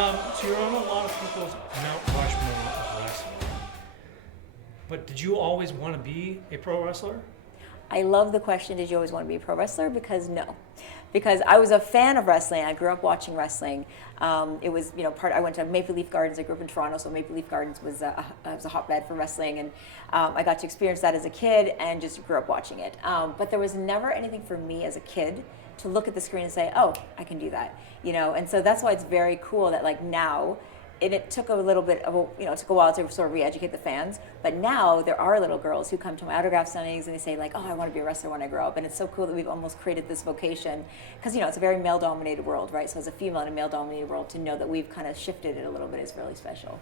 So you're on a lot of people's Mount Rushmore of wrestling. But did you always want to be a pro wrestler? I love the question, did you always want to be a pro wrestler? Because no. Because I was a fan of wrestling. I grew up watching wrestling. It was, I went to Maple Leaf Gardens. I grew up in Toronto, so Maple Leaf Gardens was a hotbed for wrestling. And I got to experience that as a kid and just grew up watching it. But there was never anything for me as a kid to look at the screen and say, oh, I can do that. And so that's why it's very cool that like now, it took a little bit of it took a while to sort of re-educate the fans, but now there are little girls who come to my autograph signings and they say like, oh, I want to be a wrestler when I grow up. And it's so cool that we've almost created this vocation because it's a very male-dominated world, right? So as a female in a male-dominated world, to know that we've kind of shifted it a little bit is really special.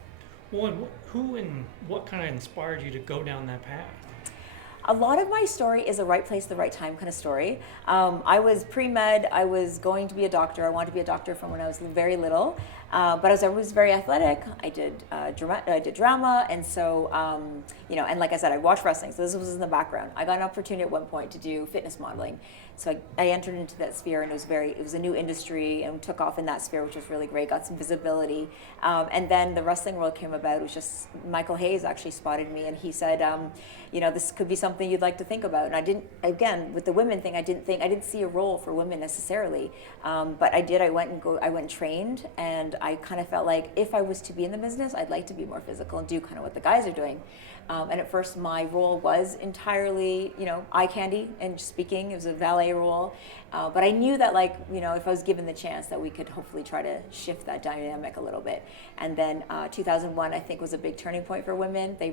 Well, and who and what kind of inspired you to go down that path? A lot of my story is a right place, the right time kind of story. I was pre-med. I was going to be a doctor. I wanted to be a doctor from when I was very little. But I was very athletic. I did drama, and so and like I said, I watched wrestling. So this was in the background. I got an opportunity at one point to do fitness modeling. So I entered into that sphere, and it was a new industry, and took off in that sphere, which was really great. Got some visibility, and then the wrestling world came about. It was just Michael Hayes actually spotted me, and he said, this could be something you'd like to think about. And I didn't. Again, with the women thing, I didn't see a role for women necessarily, but I did. I went and trained, and I kind of felt like if I was to be in the business, I'd like to be more physical and do kind of what the guys are doing. And at first, my role was entirely, eye candy and speaking. It was a valet role. But I knew that, if I was given the chance, that we could hopefully try to shift that dynamic a little bit. And then 2001, I think, was a big turning point for women. They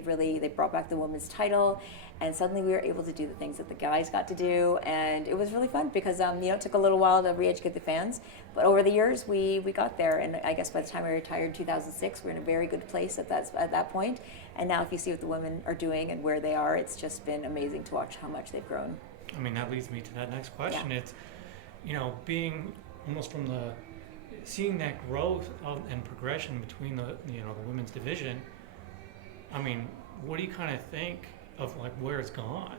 brought back the women's title. And suddenly we were able to do the things that the guys got to do. And it was really fun because, it took a little while to re-educate the fans. But over the years, we got there. And I guess by the time I retired in 2006, we're in a very good place at that point. And now if you see what the women are doing and where they are, it's just been amazing to watch how much they've grown. I mean, that leads me to that next question. Yeah. It's, being almost seeing that growth and progression between the women's division. I mean, what do you kind of think of where it's gone?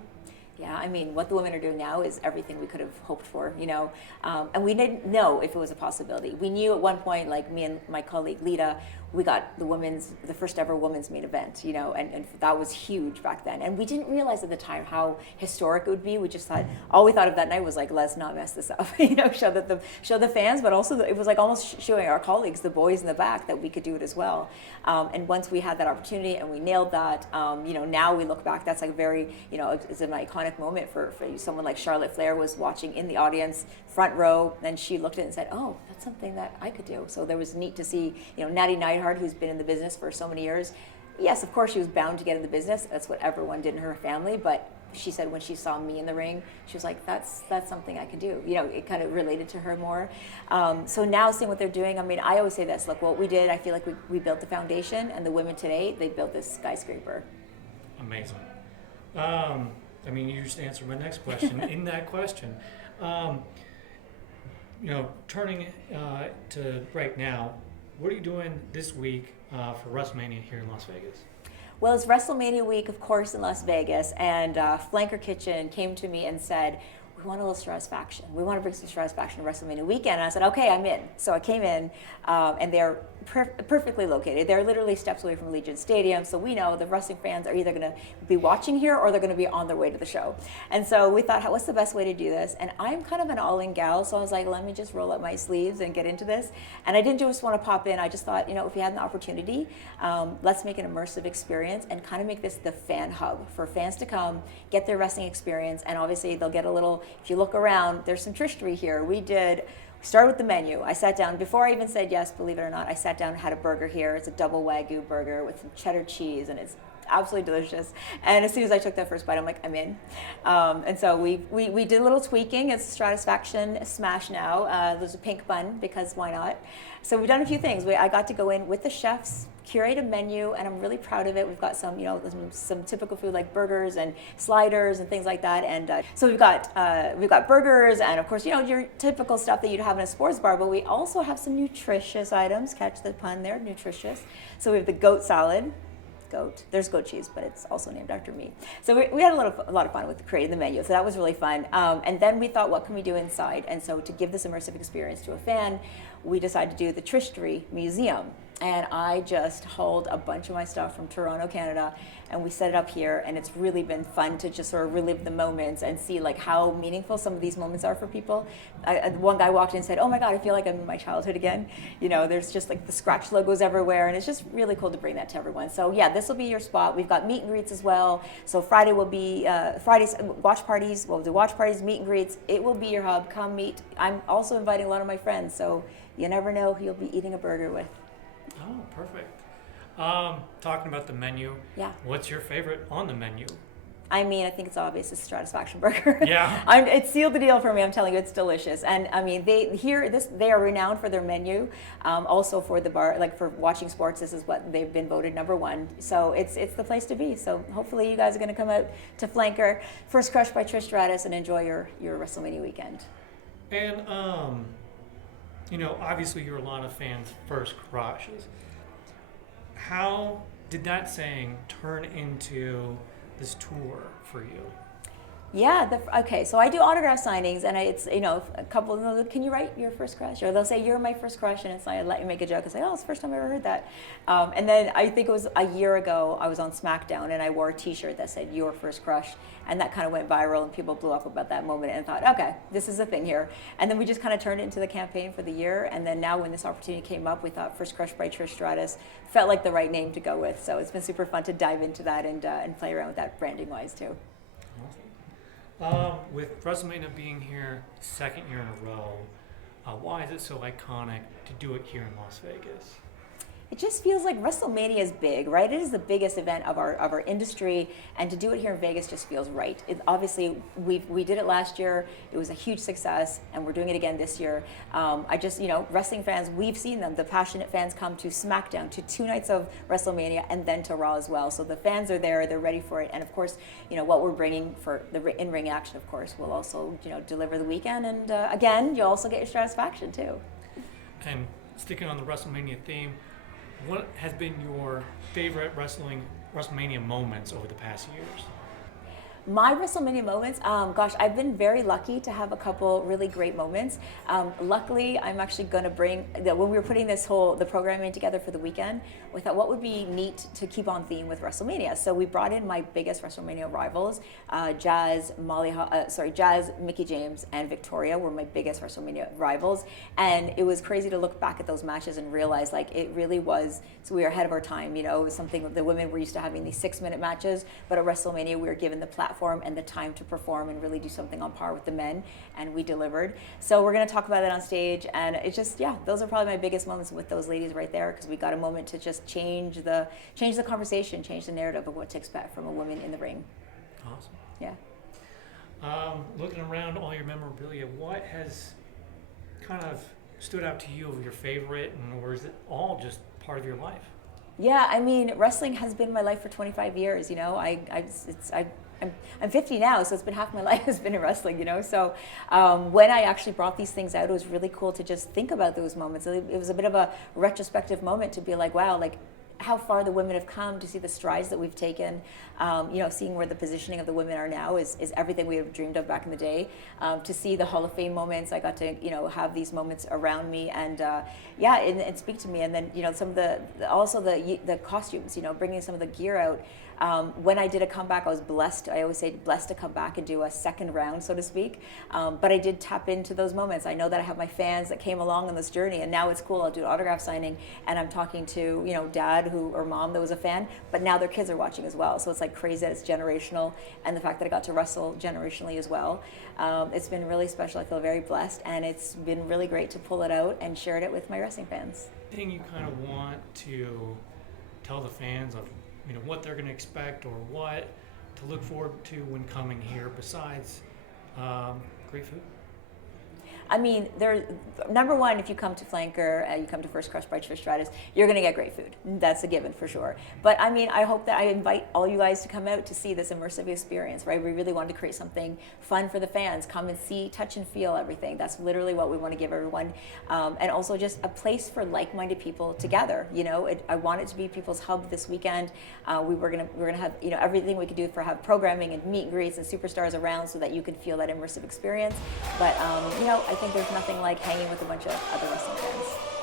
Yeah, I mean, what the women are doing now is everything we could have hoped for, and we didn't know if it was a possibility. We knew at one point, like me and my colleague Lita, we got the first ever women's main event, and that was huge back then. And we didn't realize at the time how historic it would be. We just thought, all we thought of that night was like, let's not mess this up, show the fans, but also it was like almost showing our colleagues, the boys in the back, that we could do it as well. And once we had that opportunity and we nailed that, now we look back, that's like very, it's an iconic moment for someone like Charlotte Flair was watching in the audience, front row, and she looked at it and said, oh, that's something that I could do. So there was neat to see, Natty Neidhart, who's been in the business for so many years. Yes, of course, she was bound to get in the business. That's what everyone did in her family. But she said when she saw me in the ring, she was like, that's something I could do. It kind of related to her more. So now seeing what they're doing, I mean, I always say this, look, what we did, I feel like we built the foundation, and the women today, they built this skyscraper. Amazing. I mean, you just answered my next question. In that question, turning to right now, what are you doing this week for WrestleMania here in Las Vegas? Well, it's WrestleMania week, of course, in Las Vegas, and Flanker Kitchen came to me and said, we want a little Stratusfaction. We want to bring some Stratusfaction to WrestleMania weekend. And I said, okay, I'm in. So I came in, and they're perfectly located. They're literally steps away from Allegiant Stadium, so we know the wrestling fans are either going to be watching here or they're going to be on their way to the show. And so we thought, what's the best way to do this? And I'm kind of an all-in gal, so I was like, let me just roll up my sleeves and get into this. And I didn't just want to pop in. I just thought, if you had an opportunity, let's make an immersive experience and kind of make this the fan hub for fans to come, get their wrestling experience, and obviously they'll get a little, if you look around, there's some trickery here. We started with the menu. I sat down, before I even said yes, believe it or not, I sat down and had a burger here. It's a double Wagyu burger with some cheddar cheese, and it's absolutely delicious. And as soon as I took that first bite, I'm like, I'm in. And so we did a little tweaking. It's Stratusfaction Smash now. There's a pink bun, because why not? So we've done a few things. I got to go in with the chefs, curate a menu, and I'm really proud of it. We've got some typical food like burgers and sliders and things like that. And so we've got burgers and, of course, your typical stuff that you'd have in a sports bar. But we also have some nutritious items. Catch the pun there, nutritious. So we have the goat salad. goat. There's goat cheese, but it's also named after me. So we had a lot of fun with creating the menu. So that was really fun. And then we thought, what can we do inside? And so to give this immersive experience to a fan, we decided to do the Trish Stratus Museum. And I just hauled a bunch of my stuff from Toronto, Canada, and we set it up here. And it's really been fun to just sort of relive the moments and see like how meaningful some of these moments are for people. One guy walked in and said, "Oh my God, I feel like I'm in my childhood again." You know, there's just like the scratch logos everywhere, and it's just really cool to bring that to everyone. So yeah, this will be your spot. We've got meet and greets as well. So Friday will be Fridays watch parties. We'll do watch parties, meet and greets. It will be your hub. Come meet. I'm also inviting a lot of my friends, so you never know who you'll be eating a burger with. Oh, perfect. Talking about the menu. Yeah. What's your favorite on the menu? I mean, I think it's obvious it's Stratisfaction Burger. Yeah. It's sealed the deal for me. I'm telling you, it's delicious. And I mean, they are renowned for their menu. Also for the bar, like for watching sports, this is what they've been voted #1. So it's the place to be. So hopefully you guys are going to come out to Flanker, First Crush by Trish Stratus, and enjoy your WrestleMania weekend. And you know, obviously you're a lot of fans' first crushes. How did that saying turn into this tour for you? Yeah. Okay. So I do autograph signings, and it's a couple of them. Can you write your first crush? Or they'll say you're my first crush, and it's like I let you make a joke and say, oh, it's the first time I ever heard that. And then I think it was a year ago I was on SmackDown and I wore a T-shirt that said your first crush, and that kind of went viral and people blew up about that moment and thought, okay, this is a thing here. And then we just kind of turned it into the campaign for the year. And then now when this opportunity came up, we thought First Crush by Trish Stratus felt like the right name to go with. So it's been super fun to dive into that and play around with that branding wise too. With WrestleMania being here second year in a row, why is it so iconic to do it here in Las Vegas? It just feels like WrestleMania is big, right? It is the biggest event of our industry, and to do it here in Vegas just feels right. Obviously, we did it last year. It was a huge success, and we're doing it again this year. Wrestling fans, we've seen them. The passionate fans come to SmackDown, to 2 nights of WrestleMania, and then to Raw as well. So the fans are there, they're ready for it, and of course, what we're bringing for the in-ring action, of course, will also deliver the weekend. And again, you'll also get your Stratisfaction too. And sticking on the WrestleMania theme, what has been your favorite WrestleMania moments over the past years? My WrestleMania moments, I've been very lucky to have a couple really great moments. Luckily, I'm actually going to when we were putting the programming together for the weekend, we thought what would be neat to keep on theme with WrestleMania. So we brought in my biggest WrestleMania rivals, Jazz, Mickie James, and Victoria were my biggest WrestleMania rivals. And it was crazy to look back at those matches and realize like it really was, so we were ahead of our time. It was something the women were used to having these 6-minute matches, but at WrestleMania we were given the platform and the time to perform and really do something on par with the men, and we delivered. So we're going to talk about that on stage, and it's just, those are probably my biggest moments with those ladies right there, because we got a moment to just change the conversation, change the narrative of what to expect from a woman in the ring. Awesome. Yeah. Looking around all your memorabilia, what has kind of stood out to you of your favorite, or is it all just part of your life? Yeah, I mean, wrestling has been my life for 25 years. I'm 50 now, so it's been half my life has been in wrestling. So when I actually brought these things out, it was really cool to just think about those moments. It was a bit of a retrospective moment to be like, wow, like how far the women have come, to see the strides that we've taken, seeing where the positioning of the women are now is everything we have dreamed of back in the day. To see the Hall of Fame moments, I got to, have these moments around me and speak to me. And then, some of the costumes, bringing some of the gear out. When I did a comeback, I was blessed. I always say blessed to come back and do a second round, so to speak. But I did tap into those moments. I know that I have my fans that came along on this journey, and now it's cool. I'll do an autograph signing, and I'm talking to, dad or mom that was a fan, but now their kids are watching as well. So it's like crazy that it's generational, and the fact that I got to wrestle generationally as well. It's been really special. I feel very blessed, and it's been really great to pull it out and share it with my wrestling fans. Anything you kind of want to tell the fans of what they're going to expect or what to look forward to when coming here besides great food? I mean, number one, if you come to Flanker, you come to First Crush by Trish Stratus, you're going to get great food. That's a given for sure. But I mean, I hope that I invite all you guys to come out to see this immersive experience, right? We really want to create something fun for the fans. Come and see, touch and feel everything. That's literally what we want to give everyone. And also just a place for like-minded people to gather. You know, I want it to be people's hub this weekend. We're gonna have, you know, everything we could do for have programming and meet and greets and superstars around so that you can feel that immersive experience. But you know, I think there's nothing like hanging with a bunch of other wrestling fans.